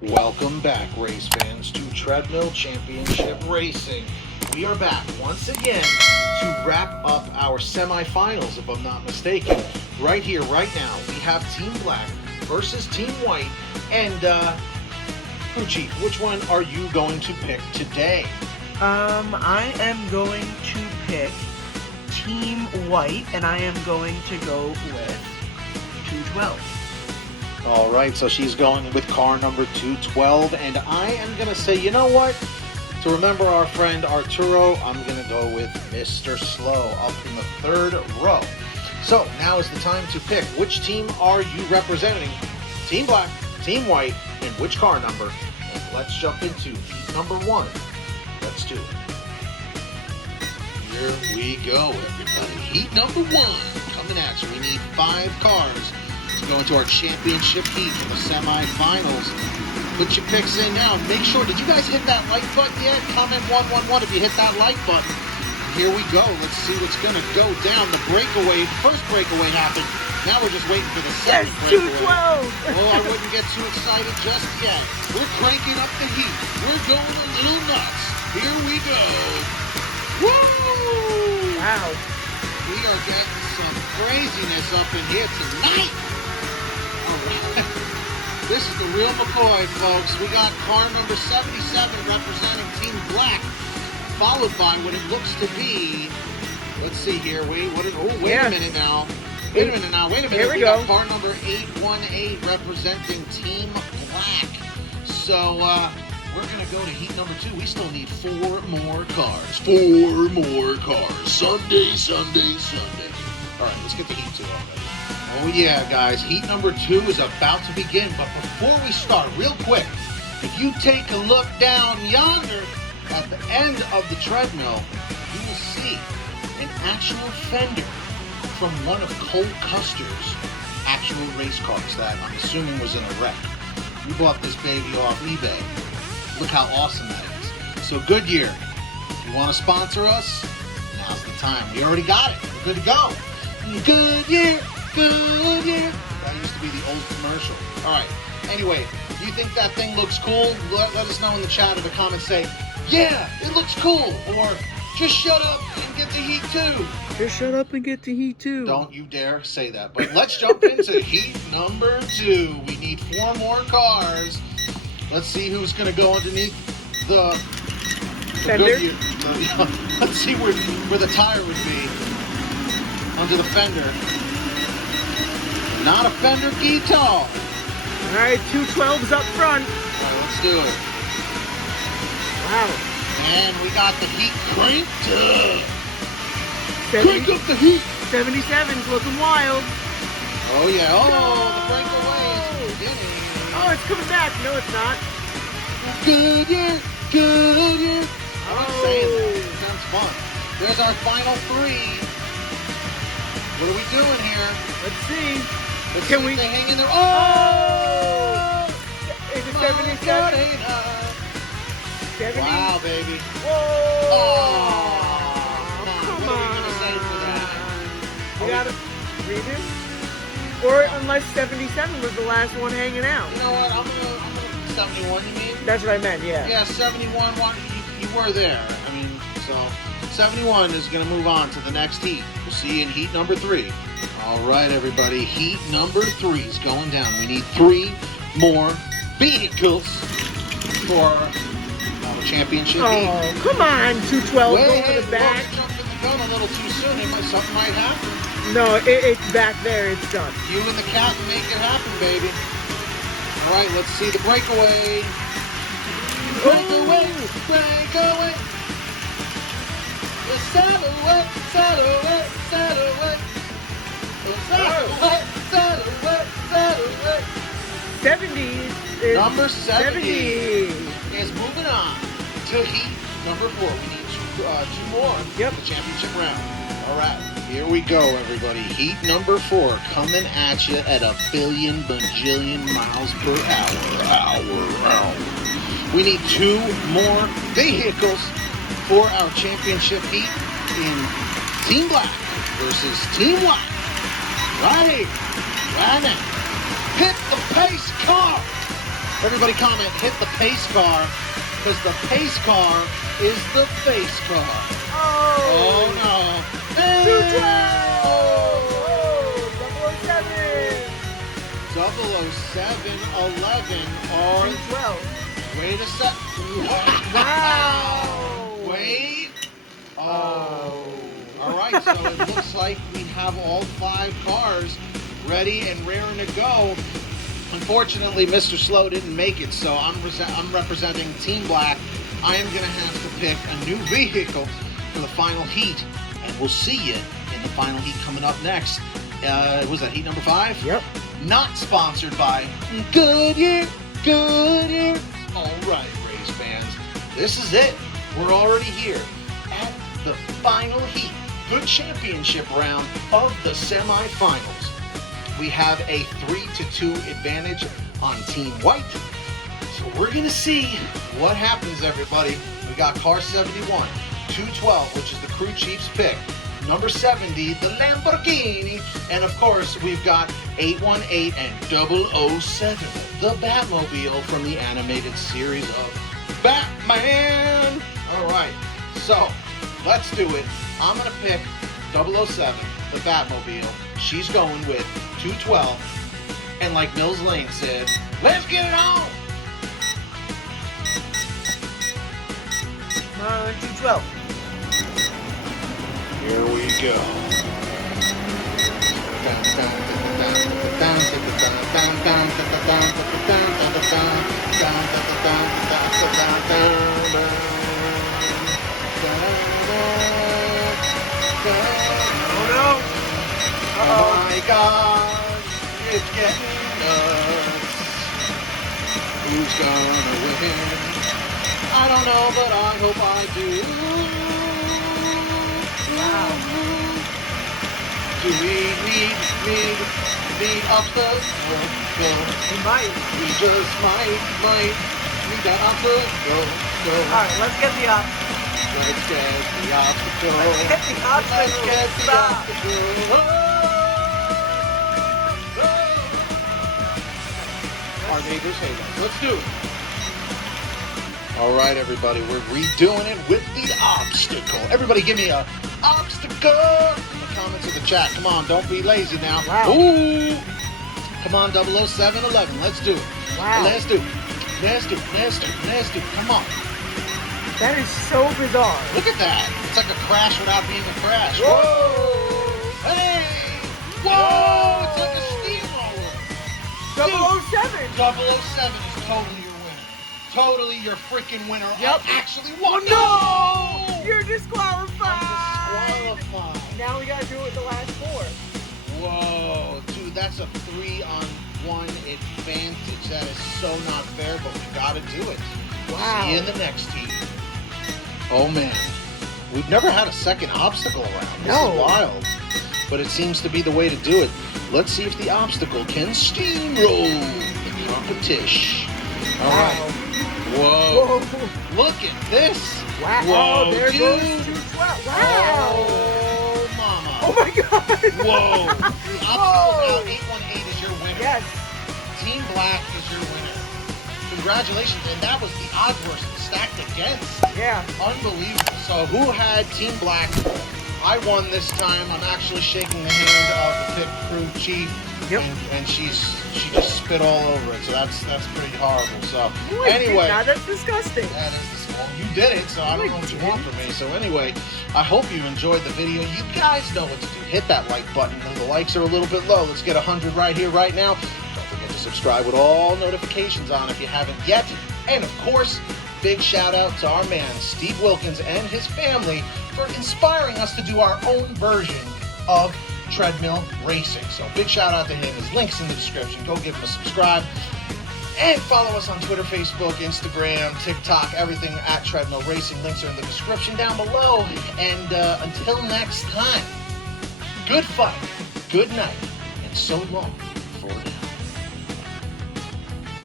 Welcome back, race fans, to Treadmill Championship Racing. We are back once again to wrap up our semifinals, if I'm not mistaken. Right here, right now, we have Team Black versus Team White. And, Crew Chief, which one are you going to pick today? I am going to pick Team White, and I am going to go with 212. All right, so she's going with car number 212, and I am going to say, you know what? To remember our friend Arturo, I'm going to go with Mr. Slow up in the third row. So now is the time to pick. Which team are you representing? Team Black, Team White, and which car number? And let's jump into heat number 1. Let's do it. Here we go, everybody. Heat number 1 coming at you. We need 5 cars to go into our championship heat for the semifinals. Put your picks in now. Make sure, did you guys hit that like button yet? Comment 111 if you hit that like button. Here we go. Let's see what's going to go down. The breakaway, first breakaway happened. Now we're just waiting for the second breakaway. 212! Oh, I wouldn't get too excited just yet. We're cranking up the heat. We're going a little nuts. Here we go. Woo! Wow. We are getting some craziness up in here tonight. This is the real McCoy, folks. We got car number 77 representing Team Black, followed by what it looks to be. Let's see here. Wait a minute now. Wait a minute. Here we got go. car number 818 representing Team Black. So we're gonna go to heat number 2. We still need 4 more cars. 4 more cars. Sunday. All right, let's get to heat 2 already. Oh yeah, guys, heat number 2 is about to begin, but before we start, real quick, if you take a look down yonder at the end of the treadmill, you will see an actual fender from one of Cole Custer's actual race cars that I'm assuming was in a wreck. We bought this baby off eBay. Look how awesome that is. So Goodyear, if you want to sponsor us, now's the time. We already got it. We're good to go. Goodyear. That used to be the old commercial. All right. Anyway, do you think that thing looks cool? Let us know in the chat or the comments. Say, yeah, it looks cool. Or just shut up and get to heat 2. Just shut up and get to heat 2. Don't you dare say that. But let's jump into heat number 2. We need 4 more cars. Let's see who's going to go underneath the fender. Goodyear. Let's see where the tire would be. Under the fender. Not a fender guitar. All right, 212's up front. All right, let's do it. Wow. And we got the heat cranked up. 70, Crank up the heat. 77's looking wild. Oh, yeah. Oh, No. the breakaway is beginning. Oh, it's coming back. No, it's not. Goodyear. I'm saying that. Oh. It sounds fun. There's our final 3. What are we doing here? Let's see. Let's Can see we- if they hang in there. Oh! Is it Come on, 77? God, ain't I? 70? Wow, baby. Whoa! Oh, Come what are we gonna say for that? We gotta redo? Or unless 77 was the last one hanging out. You know what? I'm gonna 71. You mean? That's what I meant, yeah. Yeah, 71. You were there. I mean, so 71 is gonna move on to the next heat. We'll see you in heat number 3. All right, everybody. Heat number 3 is going down. We need 3 more vehicles for our championship heat. Oh, come on, 212, Wait, go for the back. we're jumping the gun a little too soon. Something might happen. No, it's back there, it's done. You and the captain make it happen, baby. All right, let's see the breakaway. Breakaway. Satellite. 70 is Number 70 70. is moving on to heat number 4. We need 2 more Yep. for the championship round. All right, here we go, everybody. Heat number 4 coming at you at a billion bajillion miles per hour. We need 2 more vehicles for our championship heat in Team Black versus Team White. Right here, right now. Hit the pace car. Everybody comment, hit the pace car, because the pace car is the face car. Oh no. Hey! 007, 11, or 212. wait a sec. Wow. Wait. Oh. All right, so it looks like we have all 5 cars ready and raring to go. Unfortunately, Mr. Slow didn't make it, so I'm representing Team Black. I am going to have to pick a new vehicle for the final heat, and we'll see you in the final heat coming up next. Was that heat number 5? Yep. Not sponsored by Goodyear. All right, race fans, this is it. We're already here at the final heat, the championship round of the semifinals. We have a 3-2 advantage on Team White. So we're going to see what happens, everybody. We got car 71, 212, which is the crew chief's pick. Number 70, the Lamborghini. And of course, we've got 818 and 007, the Batmobile from the animated series of Batman. All right, so let's do it. I'm going to pick 007, the Batmobile. She's going with 212. And like Mills Lane said, let's get it on. Come on, 212. Here we go. Oh no! Oh my God, it's getting nuts. Who's gonna win? I don't know, but I hope I do. Wow. Do we need obstacle? We might. We just might need that obstacle. Alright, let's get the op. Let's get the obstacle. Let's get the obstacle. Let's get the Stop. obstacle. Our neighbors hate us. Let's do it. All right, everybody, we're redoing it with the obstacle. Everybody give me a obstacle in the comments of the chat. Come on, don't be lazy now. Wow. Ooh. Come on, 00711. Let's do it. Wow. Let's do it. Come on. That is so bizarre. Look at that. It's like a crash without being a crash. Whoa! Hey! Whoa! It's like a steamroller. 007. 007 is totally your winner. Totally your freaking winner. Yep. I actually won. No! You're disqualified. I'm disqualified. Now we gotta do it with the last 4. Whoa, dude, that's a 3-on-1 advantage. That is so not fair, but we gotta do it. Wow. See you in the next heat. Oh man, we've never had a second obstacle around. This No. is wild, but it seems to be the way to do it. Let's see if the obstacle can steamroll the competition. All right. Whoa. Whoa. Look at this. Wow. Whoa, There dude. goes 212. Wow. Oh, mama. Oh my God. Whoa. The obstacle now 818 is your winner. Yes. Team Black is your winner. Congratulations. And that was the odds were stacked against. Yeah. Unbelievable. So who had Team Black? I won this time. I'm actually shaking the hand of the pit crew chief. Yep. And she just spit all over it. So that's pretty horrible. So No, I did anyway. not. That's disgusting. That is well, you did it, so I don't know what you want from me. So anyway, I hope you enjoyed the video. You guys know what to do. Hit that like button. The likes are a little bit low. Let's get 100 right here, right now. Don't forget to subscribe with all notifications on if you haven't yet. And of course, big shout out to our man, Steve Wilkins and his family for inspiring us to do our own version of Treadmill Racing. So big shout out to him. His link's in the description. Go give him a subscribe. And follow us on Twitter, Facebook, Instagram, TikTok, everything at Treadmill Racing. Links are in the description down below. And until next time, good fight, good night, and so long for now.